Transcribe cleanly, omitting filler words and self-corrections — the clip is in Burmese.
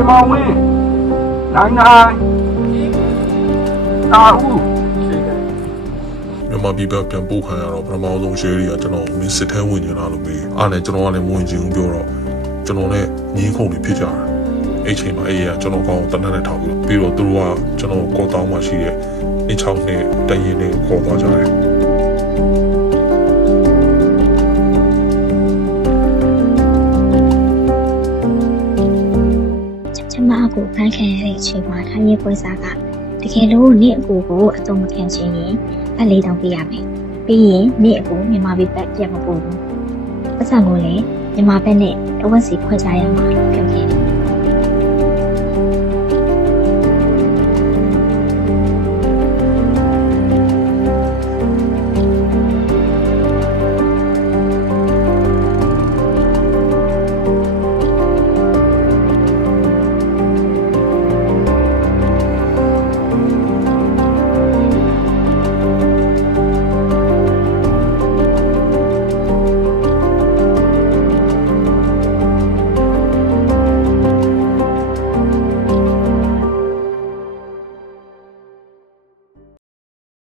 ရှင်မောင်ဝင်းနိုင်တာဦးမြန်မာပြည်ပြန်ပို့ခံရတော့ပထမဆုံး share တွေကကျွန်တော်မင်းစစ်ထဲဝင်နေတာလို့ပြီးအားနဲ့ကျွန်တော်ကလည်းမဝင်ချင်ဘူးပြောတော့ကျွန်တော်နဲ့ငင်းခုန်တွေဖြစ်ကြတာအဲ့ချိန်မှာအဲ့ရကျွန်တော်ကောင်းတနက်နဲ့ထောက်ပြီးတော့သူတို့ကကျွန်တော်ကောတောင်းမှရှိတဲ့အချောင်းနဲ့တရင်နဲ့ခေါ်သွားကြတယ်ကျမအကူဖန်ခံရတဲ့အချိန်မှာထိုင်းရဲပွဲစားကတကယ်လို့နေ့အကူကိုအတုံးမခံချင်ရင်အလေးတောင်ပေးရမယ်။ပြီးရင်နေ့အကူမြန်မာပြည်ဘက်ပြန်မပို့ဘူး။ပတ်စံကိုလည်းမြန်မာဘက်နဲ့တဝက်စီခွဲခြားရမှာဖြစ်ခဲ့တယ်